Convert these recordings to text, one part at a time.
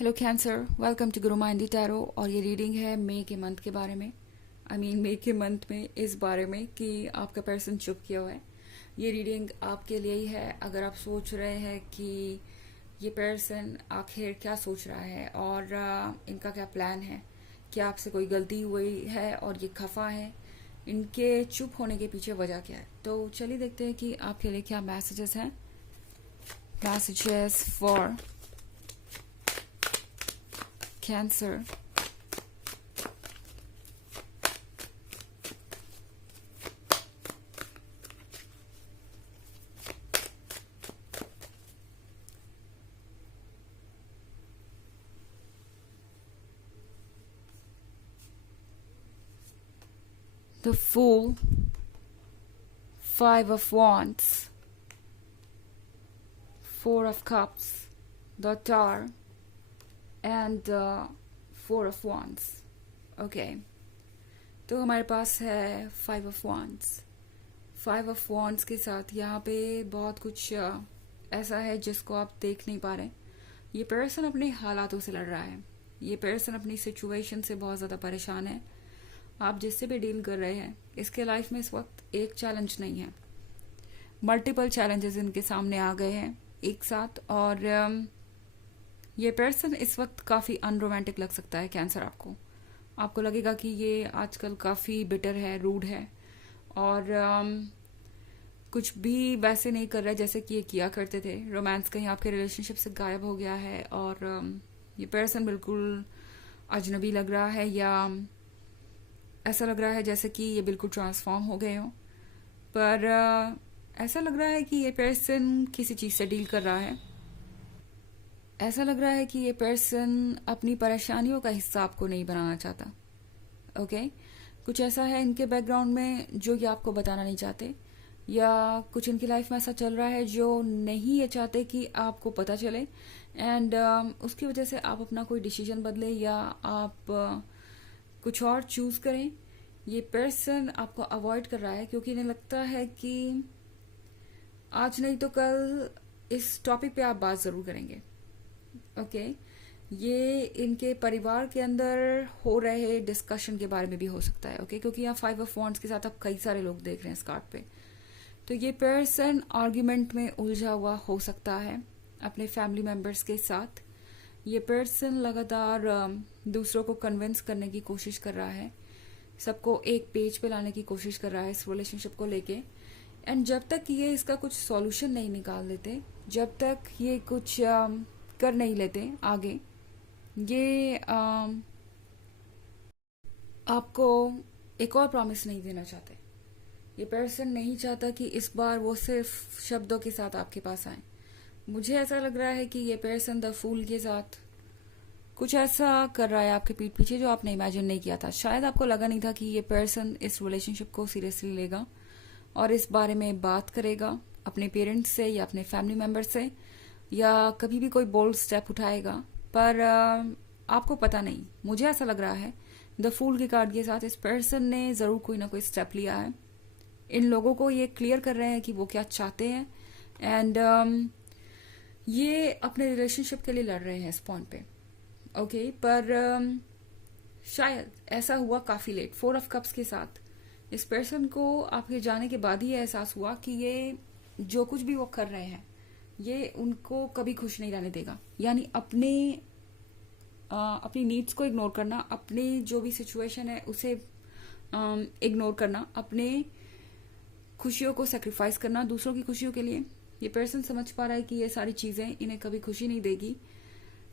Hello cancer, welcome to Guru माइंडी tarot. और ये reading है मई के मंथ के बारे में। मई के मंथ में इस बारे में कि आपका पर्सन चुप किया हुआ है। ये रीडिंग आपके लिए ही है। अगर आप सोच रहे हैं कि ये पर्सन आखिर क्या सोच रहा है और इनका क्या प्लान है, क्या आपसे कोई गलती हुई है और ये खफा है, इनके चुप होने के पीछे वजह क्या है, तो चलिए देखते हैं कि आपके लिए क्या मैसेजेस हैं। Messages for Cancer. The Fool, Five of Wands, Four of Cups, the Tower, and Four of Wands. Okay, तो हमारे पास है five of wands। Five of wands के साथ यहाँ पे बहुत कुछ ऐसा है जिसको आप देख नहीं पा रहे। ये पर्सन अपने हालातों से लड़ रहा है। ये पर्सन अपनी सिचुएशन से बहुत ज़्यादा परेशान है। आप जिससे भी डील कर रहे हैं, इसके लाइफ में इस वक्त एक चैलेंज नहीं है, मल्टीपल चैलेंजेस इनके सामने आ गए हैं एक साथ। और ये पर्सन इस वक्त काफ़ी अनरोमांटिक लग सकता है कैंसर। आपको लगेगा कि ये आजकल काफ़ी बिटर है, रूड है और कुछ भी वैसे नहीं कर रहा है जैसे कि ये किया करते थे। रोमांस कहीं आपके रिलेशनशिप से गायब हो गया है और ये पर्सन बिल्कुल अजनबी लग रहा है, या ऐसा लग रहा है जैसे कि ये बिल्कुल ट्रांसफॉर्म हो गए हो। पर ऐसा लग रहा है कि ये पर्सन किसी चीज़ से डील कर रहा है। ऐसा लग रहा है कि ये पर्सन अपनी परेशानियों का हिस्सा आपको नहीं बनाना चाहता। ओके, कुछ ऐसा है इनके बैकग्राउंड में जो ये आपको बताना नहीं चाहते, या कुछ इनकी लाइफ में ऐसा चल रहा है जो नहीं ये चाहते कि आपको पता चले। एंड उसकी वजह से आप अपना कोई डिसीजन बदले या आप कुछ और चूज करें। ये पर्सन आपको अवॉइड कर रहा है क्योंकि इन्हें लगता है कि आज नहीं तो कल इस टॉपिक पे आप बात जरूर करेंगे। ओके, ये इनके परिवार के अंदर हो रहे डिस्कशन के बारे में भी हो सकता है। ओके, क्योंकि यहाँ फाइव ऑफ वॉन्ड्स के साथ आप कई सारे लोग देख रहे हैं इस कार्ड पे। तो ये पर्सन आर्ग्यूमेंट में उलझा हुआ हो सकता है अपने फैमिली मेंबर्स के साथ। ये पर्सन लगातार दूसरों को कन्विंस करने की कोशिश कर रहा है, सबको एक पेज पे लाने की कोशिश कर रहा है इस रिलेशनशिप को लेके। एंड जब तक ये इसका कुछ सॉल्यूशन नहीं निकाल देते, जब तक ये कुछ कर नहीं लेते आगे, ये आपको एक और प्रॉमिस नहीं देना चाहते। ये पर्सन नहीं चाहता कि इस बार वो सिर्फ शब्दों के साथ आपके पास आए। मुझे ऐसा लग रहा है कि ये पर्सन द फूल के साथ कुछ ऐसा कर रहा है आपके पीठ पीछे जो आपने इमेजिन नहीं किया था। शायद आपको लगा नहीं था कि ये पर्सन इस रिलेशनशिप को सीरियसली लेगा और इस बारे में बात करेगा अपने पेरेंट्स से या अपने फैमिली मेंबर से, या कभी भी कोई बोल्ड स्टेप उठाएगा। पर आपको पता नहीं, मुझे ऐसा लग रहा है द फूल के कार्ड के साथ इस पर्सन ने जरूर कोई ना कोई स्टेप लिया है। इन लोगों को ये क्लियर कर रहे हैं कि वो क्या चाहते हैं। एंड ये अपने रिलेशनशिप के लिए लड़ रहे हैं इस पॉइंट पे। ओके, पर शायद ऐसा हुआ काफी लेट। फोर ऑफ कप्स के साथ इस पर्सन को आपके जाने के बाद ही एहसास हुआ कि ये जो कुछ भी वो कर रहे हैं ये उनको कभी खुश नहीं रहने देगा। यानी अपनी नीड्स को इग्नोर करना, अपनी जो भी सिचुएशन है उसे इग्नोर करना, अपने खुशियों को सेक्रीफाइस करना दूसरों की खुशियों के लिए। ये पर्सन समझ पा रहा है कि ये सारी चीजें इन्हें कभी खुशी नहीं देगी।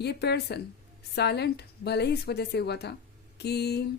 ये पर्सन साइलेंट भले ही इस वजह से हुआ था कि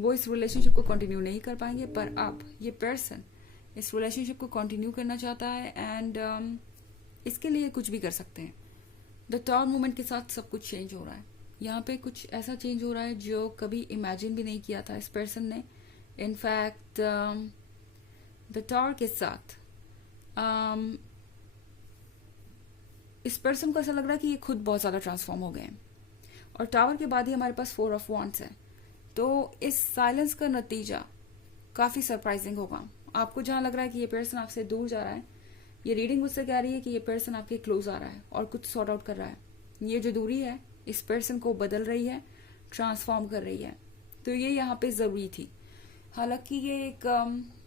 वो इस रिलेशनशिप को कंटिन्यू नहीं कर पाएंगे, पर अब ये पर्सन इस रिलेशनशिप को कंटिन्यू करना चाहता है एंड इसके लिए कुछ भी कर सकते हैं। द टॉवर मूवमेंट के साथ सब कुछ चेंज हो रहा है। यहाँ पे कुछ ऐसा चेंज हो रहा है जो कभी इमेजिन भी नहीं किया था इस पर्सन ने। इनफैक्ट द टॉवर के साथ इस पर्सन को ऐसा लग रहा है कि ये खुद बहुत ज्यादा ट्रांसफॉर्म हो गए हैं। और टावर के बाद ही हमारे पास फोर ऑफ वॉन्ड्स है। तो इस साइलेंस का नतीजा काफी सरप्राइजिंग होगा। आपको जहां लग रहा है कि ये पर्सन आपसे दूर जा रहा है, ये रीडिंग मुझसे कह रही है कि ये पर्सन आपके क्लोज आ रहा है और कुछ सॉर्ट आउट कर रहा है। ये जो दूरी है इस पर्सन को बदल रही है, ट्रांसफॉर्म कर रही है। तो ये यहाँ पे जरूरी थी। हालांकि ये एक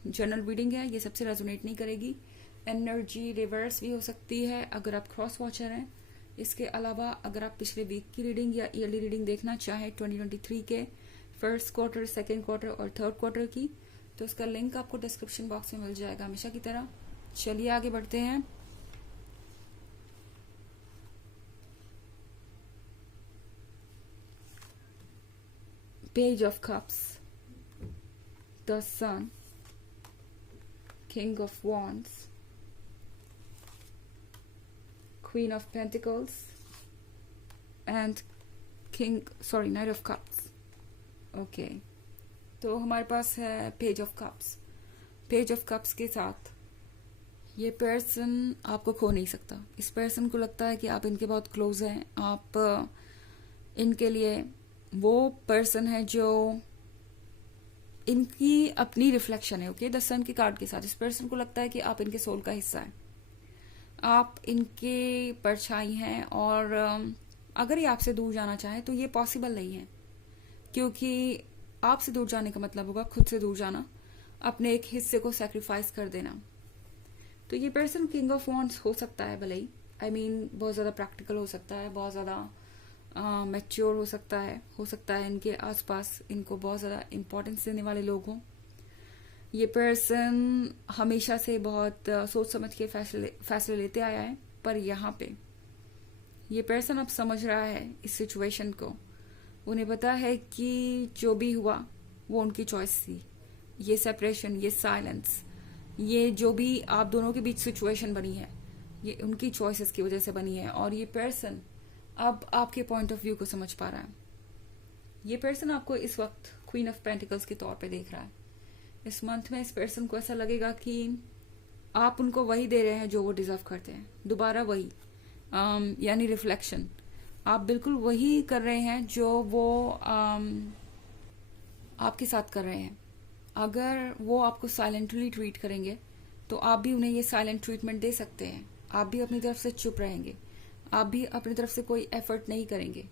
जनरल रीडिंग है, ये सबसे रेजोनेट नहीं करेगी। एनर्जी रिवर्स भी हो सकती है अगर आप क्रॉस वॉचर हैं। इसके अलावा अगर आप पिछले वीक की रीडिंग या ईयरली रीडिंग देखना चाहें 2023 के फर्स्ट क्वार्टर, सेकेंड क्वार्टर और थर्ड क्वार्टर की, तो उसका लिंक आपको डिस्क्रिप्शन बॉक्स में मिल जाएगा हमेशा की तरह। चलिए आगे बढ़ते हैं। Page of cups, the sun, king of wands, queen of pentacles and knight of cups. Okay, तो हमारे पास है page of cups. Page of cups के साथ ये पर्सन आपको खो नहीं सकता। इस पर्सन को लगता है कि आप इनके बहुत क्लोज हैं, आप इनके लिए वो पर्सन है जो इनकी अपनी रिफ्लेक्शन है। ओके, द सन के कार्ड के साथ इस पर्सन को लगता है कि आप इनके सोल का हिस्सा है, आप इनके परछाई हैं। और अगर ये आपसे दूर जाना चाहे तो ये पॉसिबल नहीं है, क्योंकि आपसे दूर जाने का मतलब होगा खुद से दूर जाना, अपने एक हिस्से को सैक्रिफाइस कर देना। तो ये पर्सन किंग ऑफ वॉन्ड्स हो सकता है, भले ही बहुत ज्यादा प्रैक्टिकल हो सकता है, बहुत ज्यादा मैच्योर हो सकता है इनके आसपास इनको बहुत ज्यादा इंपॉर्टेंस देने वाले लोग हों। ये पर्सन हमेशा से बहुत सोच समझ के फैसले लेते आया है, पर यहाँ पे ये पर्सन अब समझ रहा है इस सिचुएशन को। उन्हें पता है कि जो भी हुआ वो उनकी चॉइस थी। ये सेपरेशन, ये साइलेंस, ये जो भी आप दोनों के बीच सिचुएशन बनी है, ये उनकी चॉइसेस की वजह से बनी है। और ये पर्सन अब आपके पॉइंट ऑफ व्यू को समझ पा रहा है। ये पर्सन आपको इस वक्त क्वीन ऑफ पेंटिकल्स के तौर पे देख रहा है। इस मंथ में इस पर्सन को ऐसा लगेगा कि आप उनको वही दे रहे हैं जो वो डिजर्व करते हैं, दोबारा वही, यानी रिफ्लेक्शन। आप बिल्कुल वही कर रहे हैं जो वो आपके साथ कर रहे हैं। अगर वो आपको साइलेंटली ट्रीट करेंगे तो आप भी उन्हें ये साइलेंट ट्रीटमेंट दे सकते हैं। आप भी अपनी तरफ से चुप रहेंगे, आप भी अपनी तरफ से कोई एफर्ट नहीं करेंगे।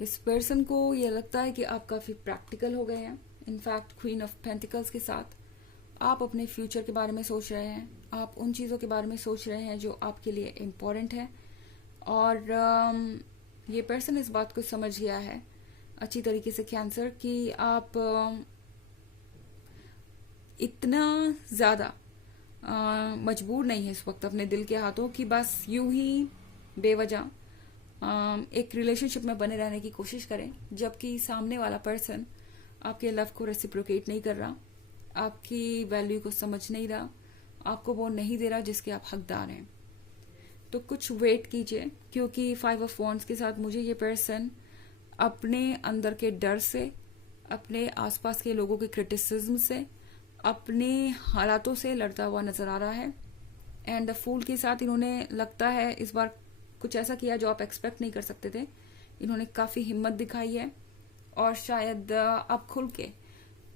इस पर्सन को ये लगता है कि आप काफी प्रैक्टिकल हो गए हैं। इनफैक्ट क्वीन ऑफ पेंटिकल्स के साथ आप अपने फ्यूचर के बारे में सोच रहे हैं, आप उन चीजों के बारे में सोच रहे हैं जो आपके लिए इम्पोर्टेंट है। और ये पर्सन इस बात को समझ गया है अच्छी तरीके से, कैंसर, कि आप इतना ज्यादा मजबूर नहीं है इस वक्त अपने दिल के हाथों कि बस यूं ही बेवजह एक रिलेशनशिप में बने रहने की कोशिश करें, जबकि सामने वाला पर्सन आपके लव को रेसिप्रोकेट नहीं कर रहा, आपकी वैल्यू को समझ नहीं रहा, आपको वो नहीं दे रहा जिसके आप हकदार हैं। तो कुछ वेट कीजिए, क्योंकि 5 ऑफ वॉन्ड्स के साथ मुझे ये पर्सन अपने अंदर के डर से, अपने आसपास के लोगों के क्रिटिसिज्म से, अपने हालातों से लड़ता हुआ नजर आ रहा है। एंड द फूल के साथ इन्होंने लगता है इस बार कुछ ऐसा किया जो आप एक्सपेक्ट नहीं कर सकते थे। इन्होंने काफी हिम्मत दिखाई है और शायद अब खुल के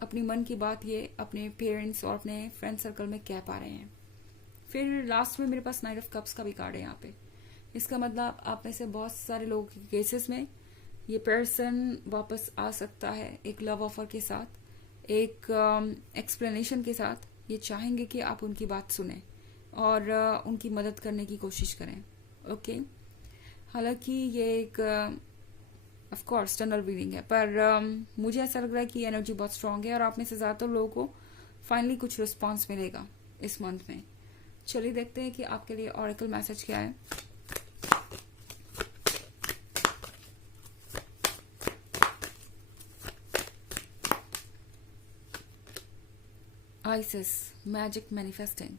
अपनी मन की बात ये अपने पेरेंट्स और अपने फ्रेंड सर्कल में कह पा रहे हैं। फिर लास्ट में मेरे पास नाइट ऑफ कप्स का भी कार्ड है यहाँ पे। इसका मतलब आप में से बहुत सारे लोगों के केसेस में ये पर्सन वापस आ सकता है एक लव ऑफर के साथ, एक एक्सप्लेनेशन के साथ। ये चाहेंगे कि आप उनकी बात सुने और उनकी मदद करने की कोशिश करें। ओके, हालांकि ये एक ऑफ कोर्स जनरल रीडिंग है, पर मुझे ऐसा लग रहा है कि एनर्जी बहुत स्ट्रांग है और आप में से ज्यादातर लोगों को फाइनली कुछ रिस्पांस मिलेगा इस मंथ में। चलिए देखते हैं कि आपके लिए ऑरेकल मैसेज क्या है। Isis, magic manifesting.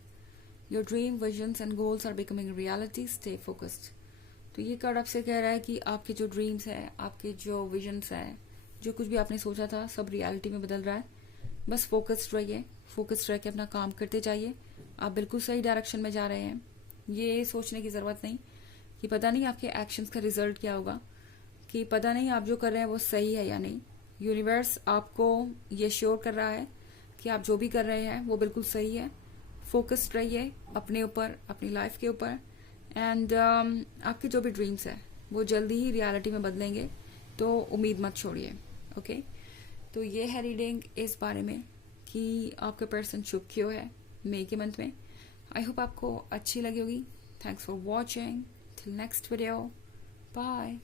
Your dream, visions and goals are becoming reality. Stay focused. तो ये कार्ड आपसे कह रहा है कि आपके जो ड्रीम्स है, आपके जो विजन्स है, जो कुछ भी आपने सोचा था सब रियलिटी में बदल रहा है। बस फोकस्ड रहिए, फोकस्ड रह के अपना काम करते जाइए। आप बिल्कुल सही डायरेक्शन में जा रहे हैं। ये सोचने की जरूरत नहीं कि पता नहीं आपके एक्शंस का रिजल्ट क्या होगा, कि पता नहीं आप जो कर रहे हैं वो सही है या नहीं। यूनिवर्स आपको ये श्योर कर रहा है कि आप जो भी कर रहे हैं वो बिल्कुल सही है। फोकस्ड रहिए अपने ऊपर, अपनी लाइफ के ऊपर। एंड आपके जो भी ड्रीम्स है वो जल्दी ही रियलिटी में बदलेंगे, तो उम्मीद मत छोड़िए। ओके, तो ये है रीडिंग इस बारे में कि आपका पर्सन शुभ क्यों है मई के मंथ में। आई होप आपको अच्छी लगी होगी। Thanks for watching, till next video, bye.